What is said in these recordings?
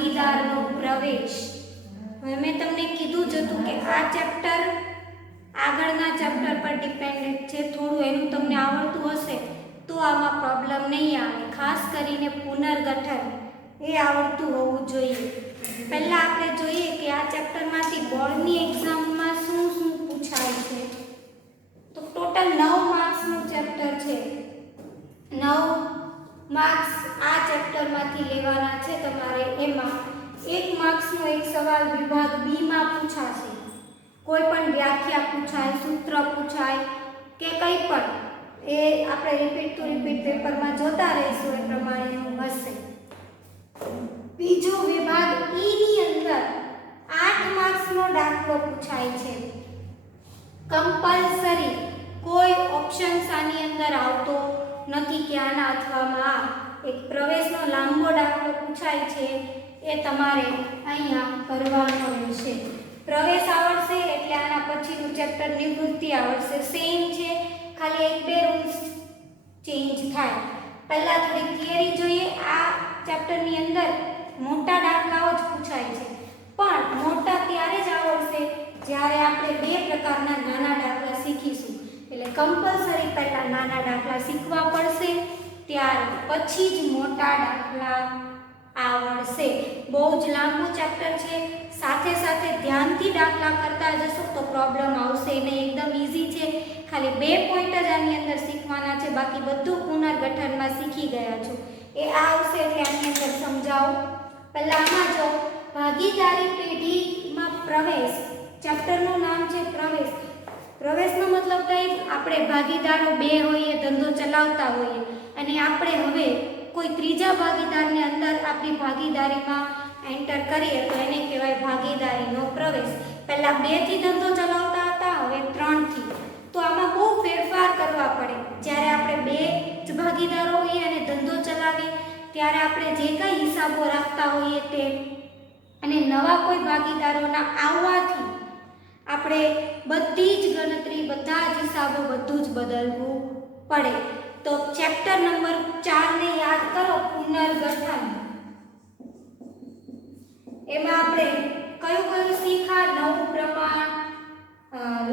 ભાગીદારનો પ્રવેશ. હવે મેં તમને કીધું જ હતું કે આ ચેપ્ટર આગળના ચેપ્ટર પર ડિપેન્ડન્ટ છે. થોડું એનું તમને આવડતું હશે તો આમાં પ્રોબ્લેમ નહીં આવે. ખાસ કરીને પુનર્ગઠન એ આવડતું હોવું જોઈએ. પહેલાં આપણે જોઈએ કે આ ચેપ્ટરમાંથી બોર્ડની એક્ઝામમાં શું શું પૂછાય છે. તો ટોટલ 9 માર્ક્સનું ચેપ્ટર છે. 9 માર્ક્સ આ ચેપ્ટરમાંથી લેવાના છે તમારે. એમાં 1 માર્ક્સનો એક સવાલ વિભાગ બી માં પૂછાશે. કોઈ પણ વ્યાખ્યા પૂછાય, સૂત્ર પૂછાય કે કંઈ પણ, એ આપણે રિપીટ ટુ રિપીટ પેપરમાં જોતા રહીશું એ પ્રમાણેનું હશે. બીજો વિભાગ ઈ ની અંદર 8 માર્ક્સનો દાખલો પૂછાય છે. કમ્પલસરી કોઈ ઓપ્શન્સ આની અંદર આવતો નથી કે આના અથવામાં એક પ્રવેશનો લાંબો દાખલો પૂછાય છે એ તમારે અહીંયા કરવાનો રહેશે. પ્રવેશ આવડશે એટલે આના પછીનું ચેપ્ટર નિવૃત્તિ આવડશે. સેમ છે, ખાલી 1-2 રૂલ્સ ચેન્જ થાય. પહેલા થોડી થિયરી જોઈએ. આ ચેપ્ટરની અંદર મોટા દાખલાઓ જ પૂછાય છે, પણ મોટા ત્યારે જ આવડશે જ્યારે આપણે 2 પ્રકારના નાના દાખલા શીખીશું. એટલે કમ્પલસરી પહેલા નાના દાખલા શીખવા પડશે, ત્યાર પછી જ મોટા દાખલા આવડશે. બહુ જ લાંબુ ચેપ્ટર છે. સાથે સાથે ધ્યાનથી દાખલા કરતા જશો તો પ્રોબ્લેમ આવશે નહીં. એકદમ ઈઝી છે. ખાલી 2 પોઈન્ટ જ આની અંદર શીખવાના છે, બાકી બધું પુનર્ગઠનમાં શીખી ગયા છો. એ આવશે એટલે આની અંદર સમજાવું. પહેલા આમાં જો ભાગીદારી પેઢીમાં પ્રવેશ, ચેપ્ટરનું નામ છે પ્રવેશ. પ્રવેશનો મતલબ થાય આપણે ભાગીદારો 2 હોઈએ, ધંધો ચલાવતા હોઈએ અને આપણે હવે કોઈ ત્રીજા ભાગીદારને અંદર આપણી ભાગીદારીમાં એન્ટર કરીએ તો એને કહેવાય ભાગીદારીનો પ્રવેશ. પહેલા 2 થી ધંધો ચલાવતા હતા, હવે 3 થી. તો આમાં બહુ ફેરફાર કરવા પડે. જ્યારે આપણે 2 જ ભાગીદારો હોઈએ અને ધંધો ચલાવીએ ત્યારે આપણે જે કંઈ હિસાબો રાખતા હોઈએ તે, અને નવા કોઈ ભાગીદારોના આવવાથી આપણે બધી જ ગણતરી, બધા જ હિસાબો, બધું જ બદલવું પડે. તો ચેપ્ટર નંબર 4 ને યાદ કરો, પુનર્ગઠન. એમાં આપણે કયું કયું શીખા? નવું પ્રમાણ,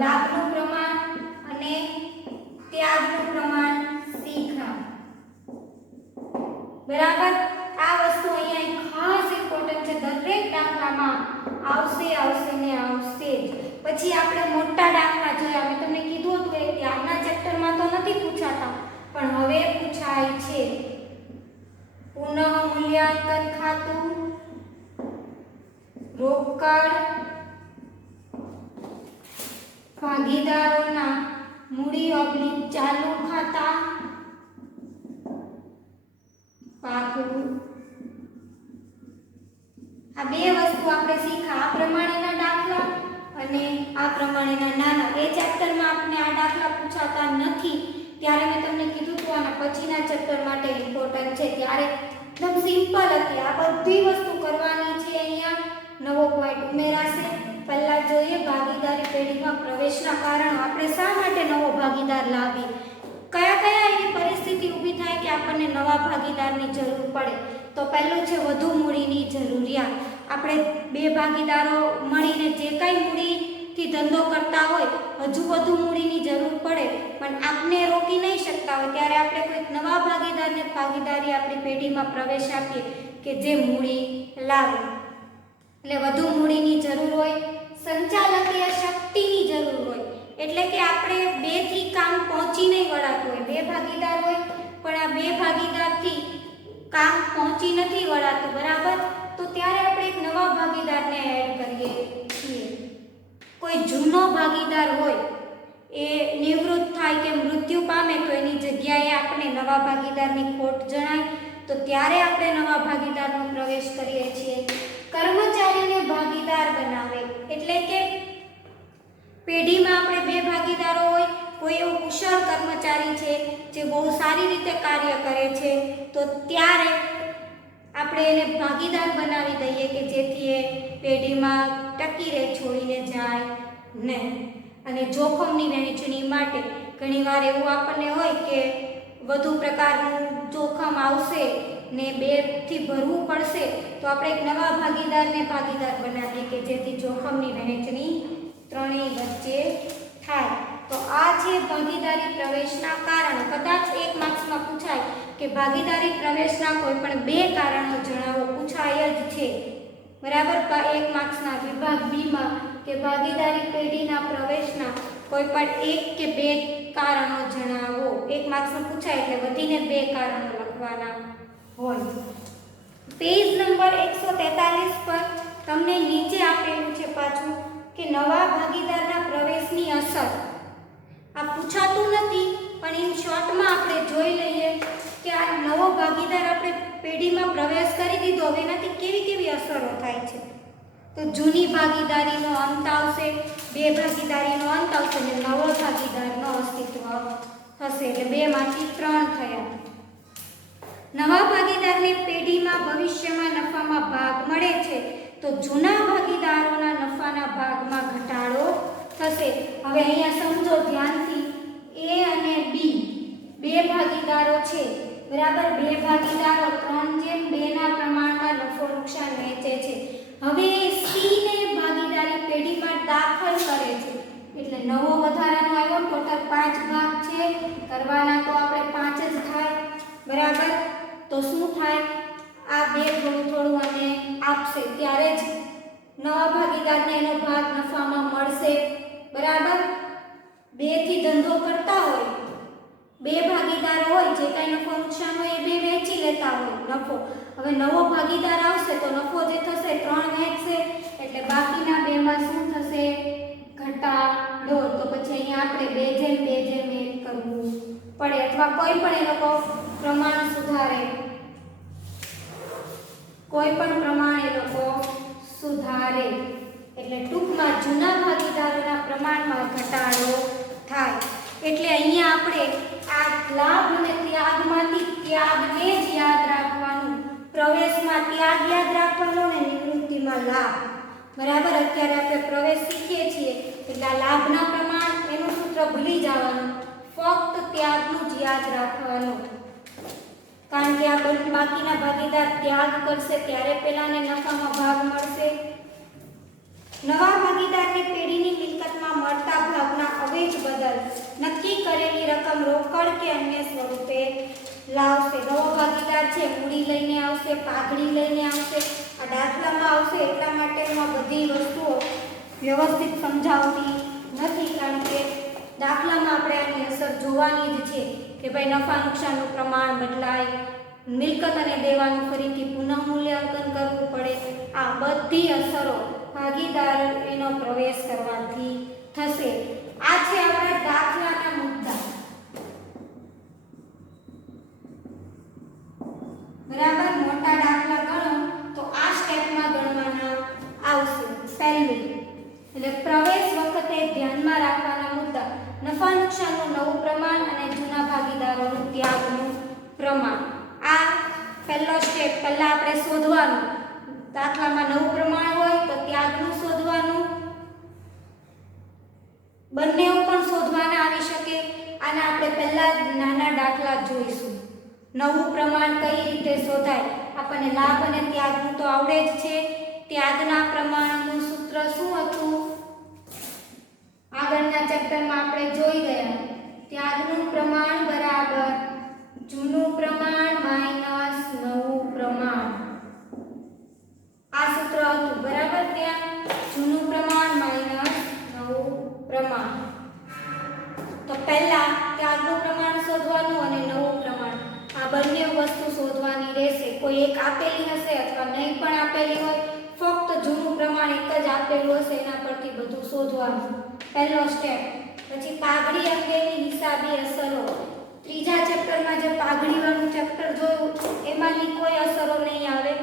લાભનું પ્રમાણ અને ત્યાગનું પ્રમાણ શીખા. બરાબર. આ વસ્તુ અહીંયા ખાસ ઇમ્પોર્ટન્ટ છે. દરેક દાખલામાં આવશે ને આવશે જ. પછી આપણે મોટા દાખલા જોયા. મેં તમને કીધું હતું કે ત્યારના ચેપ્ટરમાં તો નથી પૂછાતા, પણ હવે પૂછાય છે. પુનઃ મૂલ્યાંકન ખાતું, રોકડ, ભાગીદારોના મૂડી / ચાલુ ખાતા, પાકું. આ 2 વસ્તુ આપણે શીખા. આ પ્રમાણેના દાખલા અને આ પ્રમાણેના નાના. એ ચેપ્ટરમાં આપણે આ દાખલા પૂછાતા નથી, ત્યારે મેં તમને કીધું હતું આના પછીના ચેપ્ટર માટે ઇમ્પોર્ટન્ટ છે. ત્યારે એકદમ સિમ્પલ હતી. આ બધી વસ્તુ કરવાની છે. અહીંયા નવો પોઈન્ટ ઉમેરાશે. પહેલા જોઈએ ભાગીદારી પેઢીમાં પ્રવેશના કારણો. આપણે શા માટે નવો ભાગીદાર લાવીએ? કયા કયા એવી પરિસ્થિતિ ઊભી થાય કે આપણને નવા ભાગીદારની જરૂર પડે? તો પહેલું છે વધુ મૂડીની જરૂરિયાત. આપણે 2 ભાગીદારો મળીને જે કંઈ મૂડીથી ધંધો કરતા હોય, હજુ વધુ મૂડીની જરૂર પડે, પણ આપણે રોકી નહીં શકતા હોય, ત્યારે આપણે કોઈક નવા ભાગીદારને ભાગીદારી આપણી પેઢીમાં પ્રવેશ આપીએ કે જે મૂડી લાવે. એટલે વધુ મૂડીની જરૂર હોય. સંચાલકીય શક્તિની જરૂર હોય. એટલે કે આપણે 2 થી કામ પહોંચી નહીં વળાતું હોય. 2 ભાગીદાર હોય પણ આ 2 ભાગીદારથી કામ પહોંચી નથી વળાતું, બરાબર. તો ત્યારે આપણે એક નવા ભાગીદારને એડ કરીએ છીએ. કોઈ જૂનો ભાગીદાર હોય, એ નિવૃત્ત થાય કે મૃત્યુ પામે તો એની જગ્યાએ આપણે નવા ભાગીદારની ખોટ જણાય, તો ત્યારે આપણે નવા ભાગીદારનો પ્રવેશ કરીએ છીએ. કર્મચારીને ભાગીદાર બનાવે. એટલે કે પેઢીમાં આપણે 2 ભાગીદારો હોય, કોઈ એવો કુશળ કર્મચારી છે જે બહુ સારી રીતે કાર્ય કરે છે, તો ત્યારે આપણે એને ભાગીદાર બનાવી દઈએ કે જેથી એ પેઢીમાં ટકી રહે, છોડીને જાય નહીં. અને જોખમની વહેંચણી માટે ઘણીવાર એવું આપણને હોય કે વધુ પ્રકારનું જોખમ આવશે ને 2 થી ભરવું પડશે તો આપણે એક નવા ભાગીદારને ભાગીદાર બનાવીએ કે જેથી જોખમની વહેંચણી ત્રણેય વચ્ચે થાય. તો આ છે ભાગીદારી પ્રવેશના કારણો. કદાચ 1 માર્ક્સમાં પૂછાય કે ભાગીદારી પ્રવેશના કોઈ પણ 2 કારણો જણાવો, પૂછાય જ છે. બરાબર. 1 માર્ક્સના વિભાગ બી માં કે ભાગીદારી પેઢીના પ્રવેશના કોઈ પણ 1 કે 2 કારણો જણાવો. 1 માર્ક્સમાં પૂછાય એટલે વધીને 2 કારણો લખવાના હોય. પેજ નંબર 143 પર તમને નીચે આપેલું છે પાછું કે નવા ભાગીદારના પ્રવેશની અસર. આ પૂછાતું નથી પણ ઇન શોર્ટમાં આપણે જોઈ લઈએ કે આ નવો ભાગીદાર આપણે પેઢીમાં પ્રવેશ કરી દીધો, હવે એનાથી કેવી કેવી અસરો થાય છે. તો જૂની ભાગીદારીનો અંત આવશે, 2 ભાગીદારીનો અંત આવશે અને નવો ભાગીદારનો અસ્તિત્વ થશે. એટલે 2 માંથી 3 થયા. નવા ભાગીદારને પેઢીમાં ભવિષ્યમાં નફામાં ભાગ મળે છે તો જૂના ભાગીદારોના નફાના ભાગમાં ઘટાડો થશે. હવે અહીંયા સમજો ધ્યાનથી, A અને B 2 ભાગીદારો છે. બરાબર. 2 ભાગીદારો 3:2 ના પ્રમાણમાં નફો નુકસાન વહેંચે છે. હવે C ને ભાગીદારી પેઢીમાં દાખલ કરે છે એટલે નવો વધારાનો આવ્યો. ટોટલ 5 ભાગ છે, કરવાના તો આપણે 5 જ થાય. બરાબર. તો શું થાય, આ 2 થોડું થોડું અને આપશે ત્યારે જ નવા ભાગીદારને એનો ભાગ નફામાં મળશે. બરાબર. 2 થી ધંધો કરતા હોય, 2 ભાગીદારો હોય, જે કાંઈ નફો નુકસાન હોય એ 2 વહેંચી લેતા હોય નફો. હવે નવો ભાગીદાર આવશે તો નફો જે થશે 3 વહેંચશે એટલે બાકીના 2 માં શું થશે, ઘટાડો. તો પછી અહીંયા આપણે 2:2 કરવું પડે અથવા કોઈ પણ એ લોકો પ્રમાણ સુધારે, કોઈ પણ પ્રમાણ એ લોકો સુધારે. એટલે ટૂંકમાં જૂના ભાગીદારોના પ્રમાણમાં ઘટાડો થાય. એટલે અહીંયા આપણે આ લાભ અને ત્યાગમાંથી ત્યાગને જ યાદ રાખવાનું, પ્રવેશમાં ત્યાગ યાદ રાખવાનો ને નિવૃત્તિમાં લાભ. બરાબર. અત્યારે આપણે પ્રવેશ શીખીએ છીએ એટલે આ લાભના પ્રમાણ એનું સૂત્ર ભૂલી જવાનું, ફક્ત ત્યાગનું જ યાદ રાખવાનું. કારણ કે આ બાકીના ભાગીદાર ત્યાગ કરશે ત્યારે પેલાને નફામાં ભાગ મળશે. નવા ભાગીદારને પેઢીની મિલકતમાં મળતા ભાગના અવેજ બદલ નક્કી કરેલી રકમ રોકડ કે અન્ય સ્વરૂપે લાવશે. નવો ભાગીદાર છે મૂડી લઈને આવશે, પાઘડી લઈને આવશે. આ દાખલામાં આવશે એટલા માટે એમાં બધી વસ્તુઓ વ્યવસ્થિત સમજાવતી નથી, કારણ કે દાખલામાં આપણે આની અસર જોવાની જ છે કે ભાઈ નફા નુકસાનનું પ્રમાણ બદલાય, મિલકત અને દેવાનું ફરીથી પુનઃમૂલ્યાંકન કરવું પડે. આ બધી અસરો ભાગીદાર એનો પ્રવેશ કરવાથી થશે. આ છે આપણા દાખલાના મુદ્દા. બરાબર. મોટા દાખલા ગણો તો આ સ્ટેપમાં ગણવાના આવશે. પહેલું એટલે પ્રવેશ વખતે ધ્યાનમાં રાખવાના મુદ્દા: નફા નુકસાનનું નવું પ્રમાણ અને જૂના ભાગીદારોનું ત્યાગનું પ્રમાણ. આ પહેલો સ્ટેપ. પહેલા આપણે શોધવાનું, દાખલામાં નવું પ્રમાણ હોય તો ત્યાગનું શોધવાનું. બંને પણ શોધવાના આવી શકે. આને આપણે પહેલા નાના દાખલા જોઈશું. નવું પ્રમાણ કઈ રીતે શોધાય, આપણને લાભ અને ત્યાગનું તો આવડે જ છે. ત્યાગના પ્રમાણનું સૂત્ર શું હતું, આગળના ચેપ્ટરમાં આપણે જોઈ ગયા. ત્યાગનું પ્રમાણ બરાબર જૂનું પ્રમાણ માઈનસ નવું પ્રમાણ. આ સૂત્ર હતું. બરાબર. ત્યાં જૂનું પ્રમાણ માઈનસ નવું પ્રમાણ. તો પહેલા ત્યાગનું પ્રમાણ શોધવાનું અને નવું પ્રમાણ, આ બંને વસ્તુ શોધવાની રહેશે. કોઈ એક આપેલી હશે અથવા નહીં પણ આપેલી હોય, ફક્ત જૂનું પ્રમાણ એક જ આપેલું હશે, એના પરથી બધું શોધવાનું. પહેલો સ્ટેપ. પછી પાઘડી અંગેની હિસાબી અસરો. ત્રીજા ચેપ્ટરમાં જે પાઘડીવાળું ચેપ્ટર જોયું એમાંની કોઈ અસરો નહીં આવે.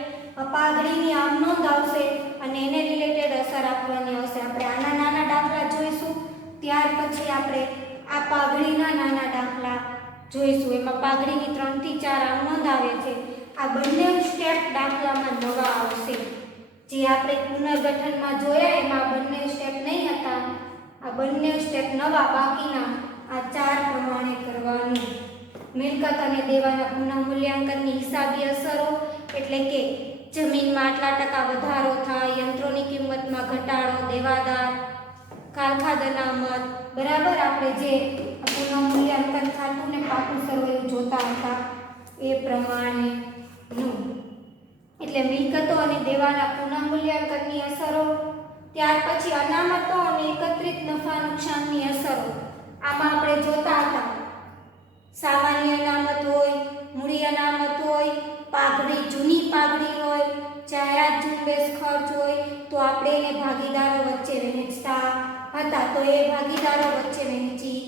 પાઘડીની આમ નોંધ આવશે અને એને રિલેટેડ અસર આપવાની આવશે. આપણે આના નાના દાખલા જોઈશું, ત્યાર પછી આપણે આ પાઘડીના નાના દાખલા જોઈશું. એમાં પાઘડીની 3 થી 4 આમ નોંધ આવે છે. આ બંને સ્ટેપ દાખલામાં નવા આવશે. જે આપણે પુનર્ગઠનમાં જોયા એમાં બંને સ્ટેપ નહીં હતા, આ બંને સ્ટેપ નવા, બાકીના આ 4 પ્રમાણે કરવાનું. મિલકત અને દેવાના પુનઃમૂલ્યાંકનની હિસાબી અસરો એટલે કે જમીનમાં આટલા ટકા વધારો થાય, યંત્રોની કિંમતમાં ઘટાડો, દેવાદાર, કારખા અનામત, બરાબર. આપણે જે પુનઃમૂલ્યાંકન ખાતું ને પાકું સરવૈયું જોતા હતા એ પ્રમાણેનું. એટલે મિલકતો અને દેવાના પુનઃમૂલ્યાંકનની અસરો, ત્યાર પછી અનામતો અને એકત્રિત નફા નુકસાનની અસરો. આમાં આપણે જોતા હતા સામાન્ય અનામત હોય, મૂડી અનામત હોય, પાઘડી જૂની પાઘડી હોય, જાહેરાત ઝુંબેશ ખર્ચ હોય તો આપણે એને ભાગીદારો વચ્ચે વહેંચતા હતા, તો એ ભાગીદારો વચ્ચે વહેંચી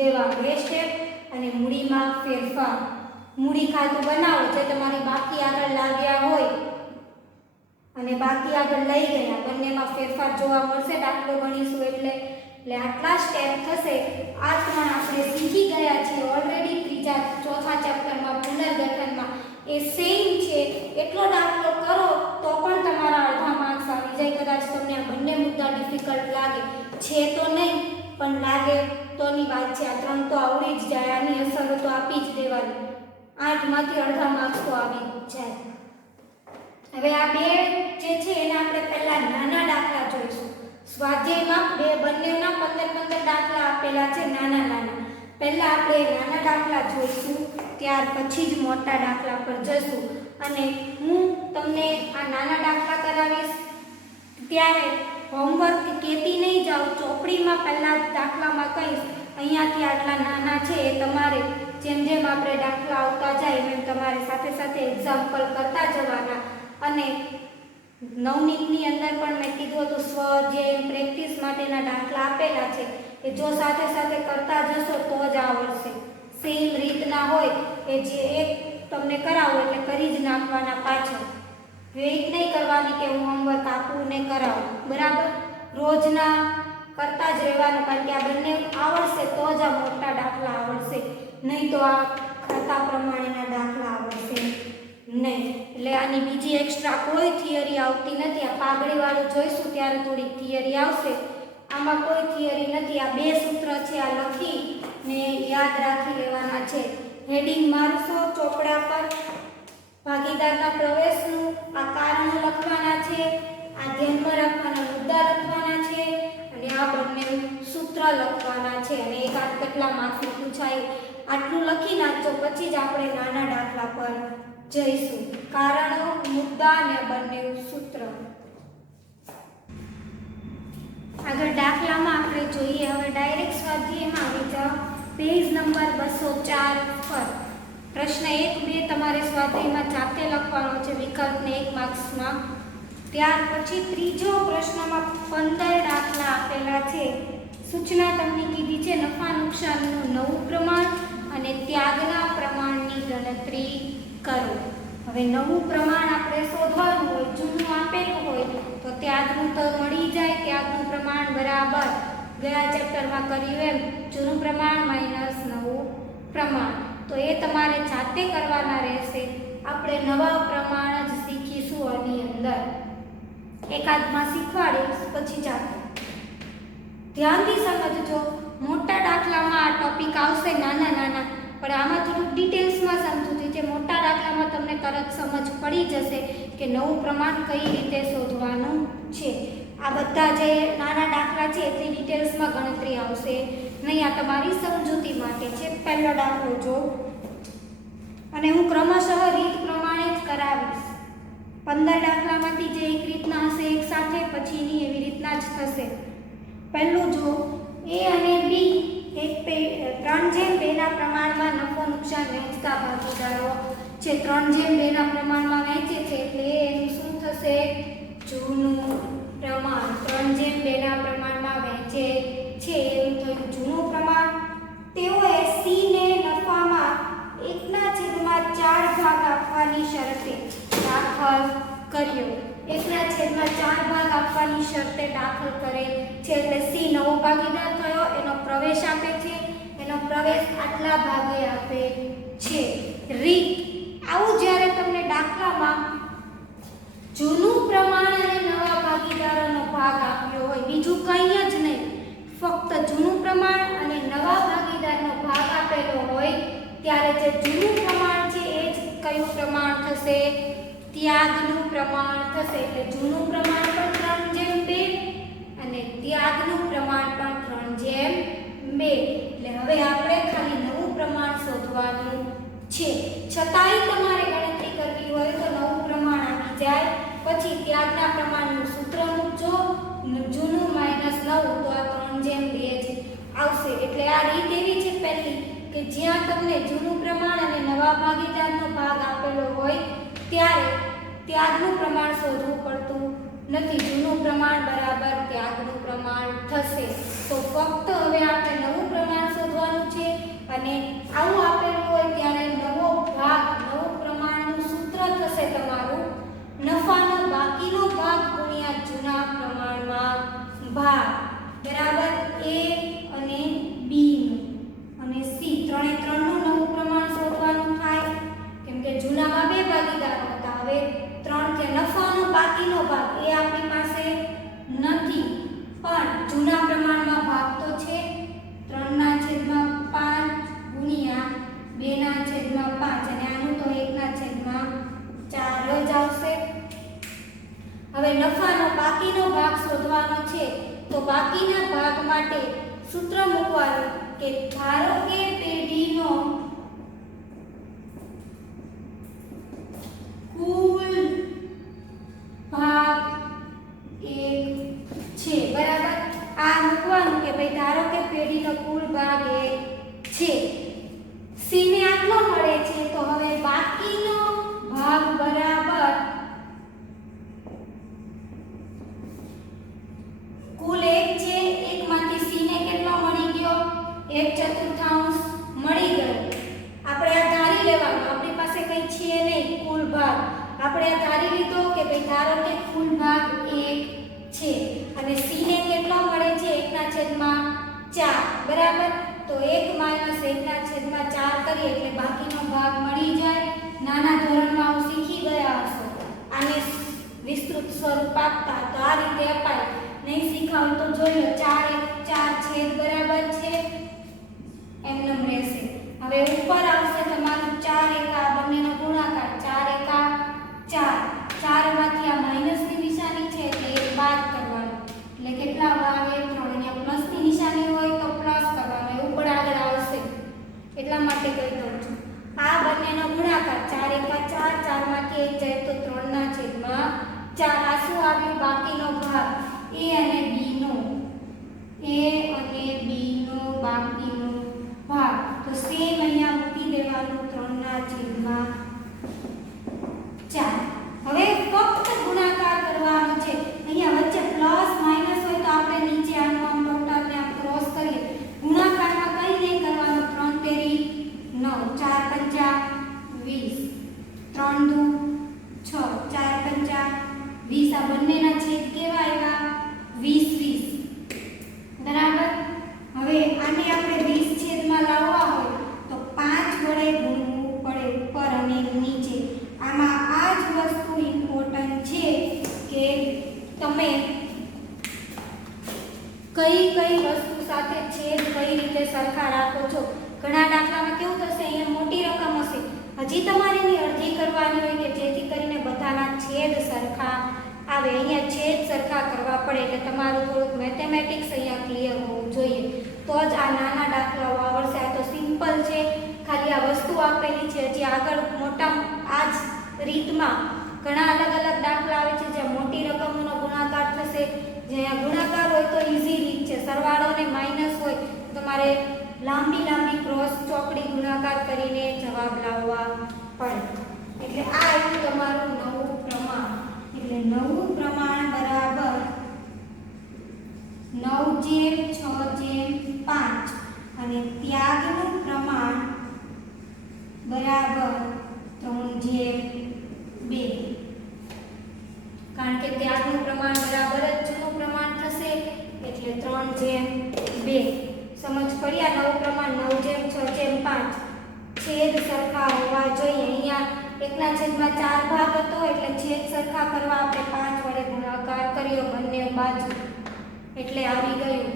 દેવાનું એ સ્ટેપ. અને મૂડીમાં ફેરફાર, મૂડી ખાતું બનાવો જે તમારી બાકી આગળ લાગ્યા હોય અને બાકી આગળ લઈ ગયા, બંનેમાં ફેરફાર જોવા મળશે દાખલો ગણીશું એટલે આટલા સ્ટેપ થશે. આ ત્રણ આપણે શીખી ગયા છીએ ઓલરેડી ચોથા ચેપ્ટરમાં પુનર્ગઠનમાં. એ સેમ છે, એટલો દાખલો કરો તો પણ તમારા અડધા માર્ક્સ આવી જાય. કદાચ તમને આ બંને મુદ્દા ડિફિકલ્ટ લાગે છે તો નહીં, પણ લાગે તોની વાત છે. આ ત્રણ તો આવડી જ જાય, આની અસરો તો આપી જ દેવાની. 8 માંથી અડધા માર્ક્સ તો આવી જાય. હવે આ બે જે છે એને આપણે પહેલા નાના દાખલા જોઈશું. સ્વાધ્યાયમાં બંનેના 15 દાખલા આપેલા છે નાના. પહેલા આપણે નાના દાખલા જોઈશું, ત્યાર પછી જ મોટા દાખલા પર જશું. અને હું તમને આ નાના દાખલા કરાવીશ ત્યારે હોમવર્ક કહેતી નહીં જાઉં, ચોપડીમાં પહેલા દાખલામાં કહીશ અહીંયાથી આટલા નાના છે એ તમારે જેમ જેમ આપણે દાખલા આવતા જાય એમ તમારે સાથે સાથે એક્ઝામ્પલ કરતા જવાના. અને નવનીતની અંદર પણ મેં કીધું હતું સ્વઅધ્યયન પ્રેક્ટિસ માટેના દાખલા આપેલા છે કે જો સાથે સાથે કરતા જશો તો જ આવડશે. સેમ રીતના હોય કે જે એક તમને કરાવો એટલે કરી જ નાખવાના પાછળ, વેઇટ નહીં કરવાની કે હું હોમવર્ક આપું ને કરાવું, બરાબર. રોજના કરતા જ રહેવાનું, કારણ કે આ બંને આવડશે તો જ આ મોટા દાખલા આવડશે, નહીં તો આ ખાતા પ્રમાણેના દાખલા આવડશે નહીં. એટલે આની બીજી એક્સ્ટ્રા કોઈ થિયરી આવતી નથી. આ પાઘડીવાળું જોઈશું ત્યારે થોડીક થિયરી આવશે, આમાં કોઈ થિયરી નથી. આ બે સૂત્ર છે, આ લખી ને યાદ રાખી લેવાના છે. હેડિંગ મારશો ચોપડા પર, ભાગીદારના પ્રવેશનું આ કારણો લખવાના છે, આ ધ્યાનમાં રાખવાના મુદ્દા લખવાના છે અને આ બંને સૂત્ર લખવાના છે. અને એકાદ કેટલા માર્ક્સ પૂછાય આટલું લખી નાખજો, પછી જ આપણે નાના દાખલા પર જઈશું. કારણો, મુદ્દા અને બંને સૂત્ર. આગળ દાખલામાં આપણે જોઈએ. હવે ડાયરેક્ટ સ્વાધ્યાયમાં આવી જાઓ. પેજ નંબર 204 પર પ્રશ્ન 1, 2 તમારે સ્વાધ્યાયમાં જાતે લખવાનો છે, વિકલ્પને 1 માર્ક્સમાં. ત્યાર પછી ત્રીજો પ્રશ્નમાં 15 દાખલા આપેલા છે. સૂચના તમને કીધી છે નફા નુકસાનનું નવું પ્રમાણ અને ત્યાગના પ્રમાણની ગણતરી કરો. હવે નવું પ્રમાણ આપણે શોધવાનું હોય, જૂનું આપેલું હોય તો ત્યાગનું તો મળી જાય. ત્યાગનું પ્રમાણ બરાબર ગયા ચેપ્ટરમાં કર્યું એમ જૂનું પ્રમાણ માઈનસ નવું પ્રમાણ, તો એ તમારે જાતે કરવાના રહેશે. આપણે નવા પ્રમાણ જ શીખીશું આની અંદર, એકાદમાં શીખવાડીશ પછી જાતે. ધ્યાનથી સમજજો. મોટા દાખલામાં આ ટોપિક આવશે નાના, પણ આમાં થોડુંક ડિટેલ્સમાં સમજૂતી છે. મોટા દાખલામાં તમને તરત સમજ પડી જશે કે નવું પ્રમાણ કઈ રીતે શોધવાનું છે. આ બધા જે નાના દાખલા છે એટલી ડિટેલ્સમાં ગણતરી આવશે નહીં, આ તમારી સમજૂતી માટે છે. પહેલો દાખલો જો, અને હું ક્રમશઃ રીત પ્રમાણે જ કરાવીશ. 15 દાખલામાંથી જે એક રીતના હશે એક સાથે, પછીની એવી રીતના જ થશે. પહેલું જો, એ અને બી 3:2 ના પ્રમાણમાં નફો નુકસાન વહેંચતા ભાગીદારો છે. 3:2 ના પ્રમાણમાં વહેંચે છે એટલે એનું શું થશે? જૂનું પ્રમાણ. 3:2 ના પ્રમાણમાં વહેંચે છે એવું થયું જૂનું પ્રમાણ. તેઓએ સી ને નફામાં 1/4 ભાગ આપવાની શરતે દાખલ કર્યો. 1/4 ભાગ આપવાની શરતે દાખલ કરે છે એટલે સી નવો ભાગીદાર થયો, એનો પ્રવેશ આપે છે, એનો પ્રવેશ આટલા ભાગે આપે છે. રીત આવું જ્યારે તમને દાખલામાં જૂનું પ્રમાણ અને નવા ભાગીદારોનો ભાગ આપ્યો હોય, બીજું કંઈ જ નહીં, ફક્ત જૂનું પ્રમાણ અને નવા ભાગીદારનો ભાગ આપેલો હોય ત્યારે જે જૂનું પ્રમાણ છે એ જ કયું પ્રમાણ થશે? ત્યાગનું પ્રમાણ થશે. એટલે જૂનું પ્રમાણ પણ 3:2 અને ત્યાગનું પ્રમાણ પણ 3:2. એટલે હવે આપણે ખાલી નવું પ્રમાણ શોધવાનું છે. છતાંય તમારે ગણતરી કરવી હોય તો નવું પ્રમાણ આવી જાય. પછી ત્યાગના પ્રમાણનું સૂત્ર મૂકજો, જૂનું -9 તો આ 3:2 જ આવશે. એટલે આ રીત એવી છે પહેલી કે જ્યાં તમને જૂનું પ્રમાણ અને નવા ભાગીદારનો ભાગ આપેલો હોય ત્યારે ત્યાગનું પ્રમાણ શોધવું પડતું નથી. જૂનું પ્રમાણ બરાબર ત્યાગનું પ્રમાણ થશે. તો ફક્ત હવે આપણે નવું પ્રમાણ શોધવાનું છે અને આવું આપેલું હોય ત્યારે નવો ભાગ, નવું પ્રમાણનું સૂત્ર થશે તમારું નફાનો બાકીનો ભાગ ગુણ્યા જૂના પ્રમાણમાં ભાગ બરાબર A અને B અને C ત્રણે ત્રણનું નવું પ્રમાણ શોધવાનું થાય કેમ કે જૂનામાં 2 ભાગીદારો હતા. હવે 3 કે નફાનો બાકીનો ભાગ એ આપણી પાસે નથી પણ જૂના પ્રમાણમાં ભાગ તો છે. 3/5 ગુણ્યા 2/5 અને આનું તો 1/4 જ આવશે. હવે નફાનો બાકીનો ભાગ શોધવાનો છે તો બાકીના ભાગ માટે સૂત્ર મૂકવાનું કે ધારો કે પેઢીનો કુલ ભાગ 1 છે બરાબર. આ મૂકવાનું કે ભાઈ ધારો કે પેઢીનો કુલ ભાગ 1 છે. C ને આટલો મળે છે તો હવે બાકીનો ભાગ બરાબર કુલ 1 છે. 1 માંથી C ને કેટલો મળી ગયો? 1/4 મળી ગયો. આપણે આ ધારી લેવાનું, આપણી પાસે કઈ છે નહીં કુલ ભાગ. આપણે આ ધારી લીધો કે ભાઈ ધારો કે કુલ ભાગ 1 છે અને C ને કેટલો મળે છે? 1/4 બરાબર. તો 1 - 1/4 કરીએ એટલે બાકીનો ભાગ મળી જાય. નાના ધોરણમાં આવું શીખી ગયા હશો. આને વિસ્તૃત સ્વરૂપ આપતા તો આ રીતે અપાય. નહીં શીખાવ તો જોઈ લો 4 1 4 છેદ બરાબર છે એમનેમ રહેશે. હવે ઉપર આવશે તમારું 4 એકા બંનેનો ગુણાકાર 4 એકા 4. 4 માંથી આ માઈનસની નિશાની છે એટલે એ બાદ કરવાનું એટલે કેટલા આવે? 3. અહીંયા પ્લસની નિશાની હોય તો પ્લસ કરવાનું, ઉપર આગળ આવશે એટલા માટે કહી દઉં છું. આ બંનેનો ગુણાકાર 4 એકા 4, 4 માંથી 1 જાય તો 3/4. આ શું આવ્યું? બાકીનો ભાગ A અને B નો બાકીનો ભાગ. તો સેમ અહીંયા મૂકી દેવાનું 3/4. હવે ફક્ત ગુણાકાર કરવાનો છે. અહીંયા વચ્ચે પ્લસ માઈનસ હોય તો આપણે નીચે આનું આમ ટોટલને આમ ક્રોસ કરીએ. ગુણાકારમાં કઈ નહીં કરવાનું. 3 તેરી 9, 4 × 5 = 20, 3 દુ 6, 4 × 5 20. આ બંનેના છેદ કેવા આવ્યા? 20 બરાબર. હવે આને આપણે 20 છેદમાં લાવવા હોય તો 5 વડે ગુણવું પડે ઉપર અને નીચે. આમાં આ જ વસ્તુ ઇમ્પોર્ટન્ટ છે કે તમે કઈ વસ્તુ સાથે છેદ કઈ રીતે સરખા રાખો છો. ઘણા દાખલામાં કેવું થશે? અહીંયા મોટી રકમ હશે, હજી તમારે એની અરજી કરવાની હોય કે જેથી કરીને બધાના છેદ સરખા આવે. અહીંયા છેદ સરખા કરવા પડે એટલે તમારું થોડુંક મેથેમેટિક્સ અહીંયા ક્લિયર હોવું જોઈએ તો જ આ નાના દાખલાઓ આવડશે. આ તો સિમ્પલ છે, ખાલી આ વસ્તુ આપેલી છે. હજી આગળ મોટા આ જ રીતમાં ઘણા અલગ દાખલા આવે છે જ્યાં મોટી રકમનો ગુણાકાર થશે. જ્યાં ગુણાકાર હોય તો ઈઝી રીત છે, સરવાળો અને માઈનસ હોય તમારે લાંબી ક્રોસ ચોકડી ગુણાકાર કરીને જવાબ લાવવા પડે. એટલે આ આવ્યું તમારું નવું પ્રમાણ. એટલે નવું પ્રમાણ બરાબર 9/6/5 અને ત્યાગનું પ્રમાણ બરાબર 3/2. કારણ કે ત્યાગનું પ્રમાણ બરાબર જ જૂનું પ્રમાણ થશે એટલે 3/2. સમજ પડી? આ નવું પ્રમાણ 9/6/5 છેદ સરખા હોવા જોઈએ. અહીંયા 1/4 ભાગ હતો એટલે છેદ સરખા કરવા આપણે 5 વડે ગુણાકાર કર્યો બંને બાજુ એટલે આવી ગયું.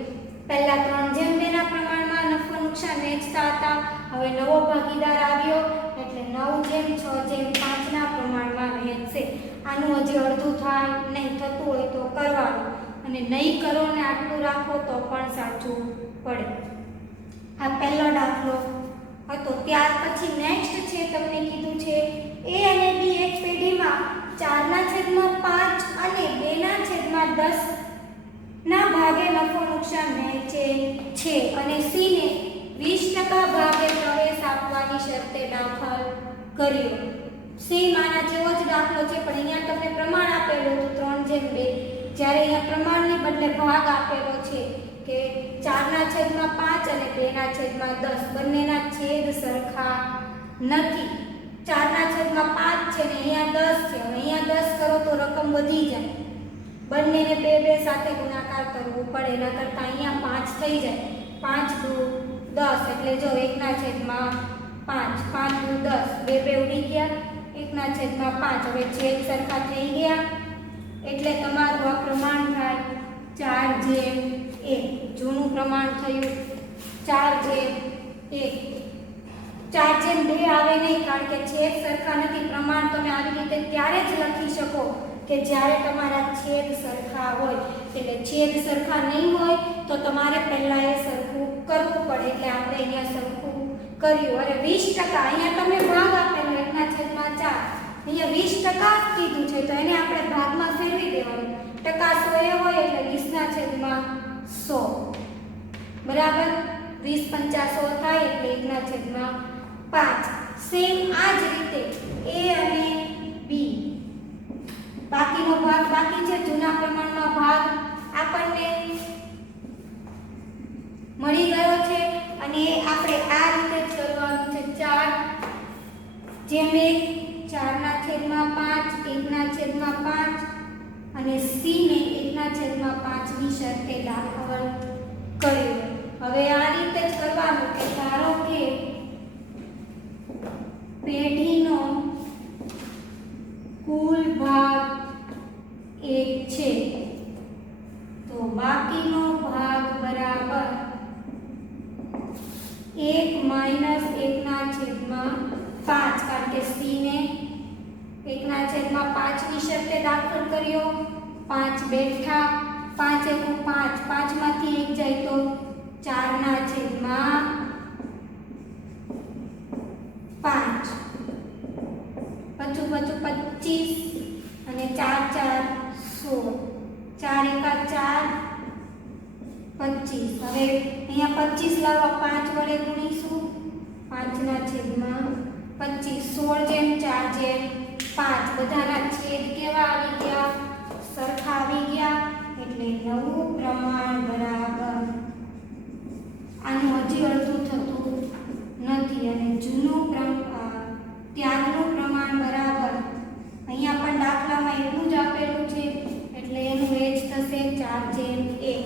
પહેલા 3/2 ના પ્રમાણમાં નફાનું નુકસાન વહેંચતા હતા. હવે નવો ભાગીદાર આવ્યો એટલે 9:6:5 ના પ્રમાણમાં વહેંચશે. આનું હજી અડધું થાય નહીં, થતું હોય તો કરવાનું, અને નહીં કરો ને આટલું રાખો તો પણ સાચું પડે. આ પહેલો દાખલો હતો. ત્યાર પછી નેક્સ્ટ છે, તમને કીધું છે a અને b એક પેઢીમાં 4/5 અને 2/10 ના ભાગે નફો નુકસાન વહેંચે છે અને c ને 20% ભાગે પ્રવેશ આપવાની શરતે દાખલ કર્યો. સેમ આના જેવો જ દાખલો છે, પણ અહીંયા તમને પ્રમાણ આપેલું હતું 3:2, જ્યારે અહીંયા પ્રમાણની બદલે ભાગ આપેલો છે કે 4/5 અને 2/10 બંનેના છેદ સરખા નથી. 4/5 છે ને અહીંયા 10 છે. હવે અહીંયા 10 કરો તો રકમ વધી જાય, બંનેને 2 સાથે ગુણાકાર કરવો પડે. એના કરતાં અહીંયા 5 થઈ જાય. 5 × 10 એટલે જો 1/5, 5 × 10, 2 ઉડી ગયા, 1/5. હવે છેદ સરખા થઈ ગયા એટલે તમારું આ પ્રમાણ થાય 4:1. જૂનું પ્રમાણ થયું 4:1. 4:2 આવે નહીં, કારણ કે છેદ સરખા નથી. પ્રમાણ તમે આવી રીતે ત્યારે જ લખી શકો કે જ્યારે તમારા છેદ સરખા હોય. એટલે છેદ સરખા નહીં હોય તો તમારે પહેલા એ સરખું કરવું પડે. એટલે આપણે અહીંયા સરખું કર્યું. અને 20% અહીંયા તમને ભાગ આપેલો 1/4, અહીંયા 20% કીધું છે તો એને આપણે ભાગમાં ફેરવી દેવાનું. ટકા 100 હોય એટલે 20/100 બરાબર. 20 × 5 100 થાય એટલે 1/5. સેમ આ જ રીતે a અને b બાકીનો ભાગ બાકી છે. જૂના પ્રમાણમાં ભાગ આપણને મળી ગયો છે અને આપણે આ રીતે જ કરવાનું છે. 4:1, 4/5, 1/5 અને c ને 1/5 ની શરતે દાખલ કર્યું. હવે આ રીતે જ કરવાનું કે ધારો કે પેઢીનો કુલ ભાગ 1 છે તો બાકીનો ભાગ બરાબર 1 - 1/5, કારણ કે c ને 1/5 ની શરતે દાખલ કર્યો. 5 બેઠા, 5 × 5, 5 માંથી 1 જાય તો 4/5 પચું 25 અને 4 × 4 16, 4 × 1 4 25. હવે અહીંયા 25 લાવવા 5 વડે ગુણીશું. 5/25 16:4:5 બધાના છેદ કેવા આવી ગયા? સરખા આવી ગયા. એટલે નવું પ્રમાણ બરાબર આનું હજી અડધું થતું નથી અને જૂનું ત્યાગનું પ્રમાણ બરાબર અહીંયા પણ દાખલામાં એટલું જ આપેલું છે એટલે એનું એ જ થશે 4:1.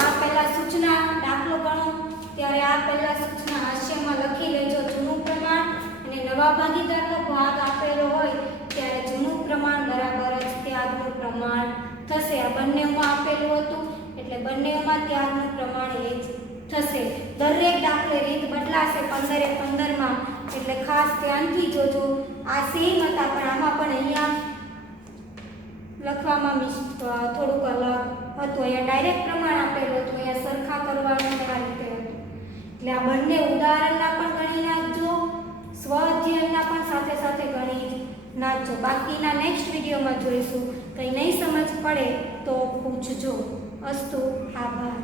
આ પહેલા સૂચના દાખલો ગણો ત્યારે આ પહેલા સૂચના હાસ્યમાં લખી લેજો જૂનું પ્રમાણ, અને નવા ભાગીદારનો ભાગ આપેલો હોય ત્યારે જૂનું પ્રમાણ બરાબર જ ત્યાગનું પ્રમાણ થશે. આ બંનેમાં આપેલું હતું એટલે બંનેમાં ત્યાગનું પ્રમાણ એ જ થશે. દરેક દાખલે રીત બદલાશે 15 માં, એટલે ખાસ ધ્યાનથી જોજો. આ સેમ હતા પણ આમાં પણ અહીંયા લખવામાં થોડુંક અલગ હતું. અહીંયા ડાયરેક્ટ પ્રમાણ આપેલું હતું, અહીંયા સરખા કરવાનું આ રીતે હતું. એટલે આ બંને ઉદાહરણના પણ ગણી નાખજો, સ્વ અધ્યયનના પણ સાથે સાથે ગણી નાખજો. બાકીના નેક્સ્ટ વિડીયોમાં જોઈશું. કંઈ નહીં સમજ પડે તો પૂછજો. અસ્તુ, આભાર.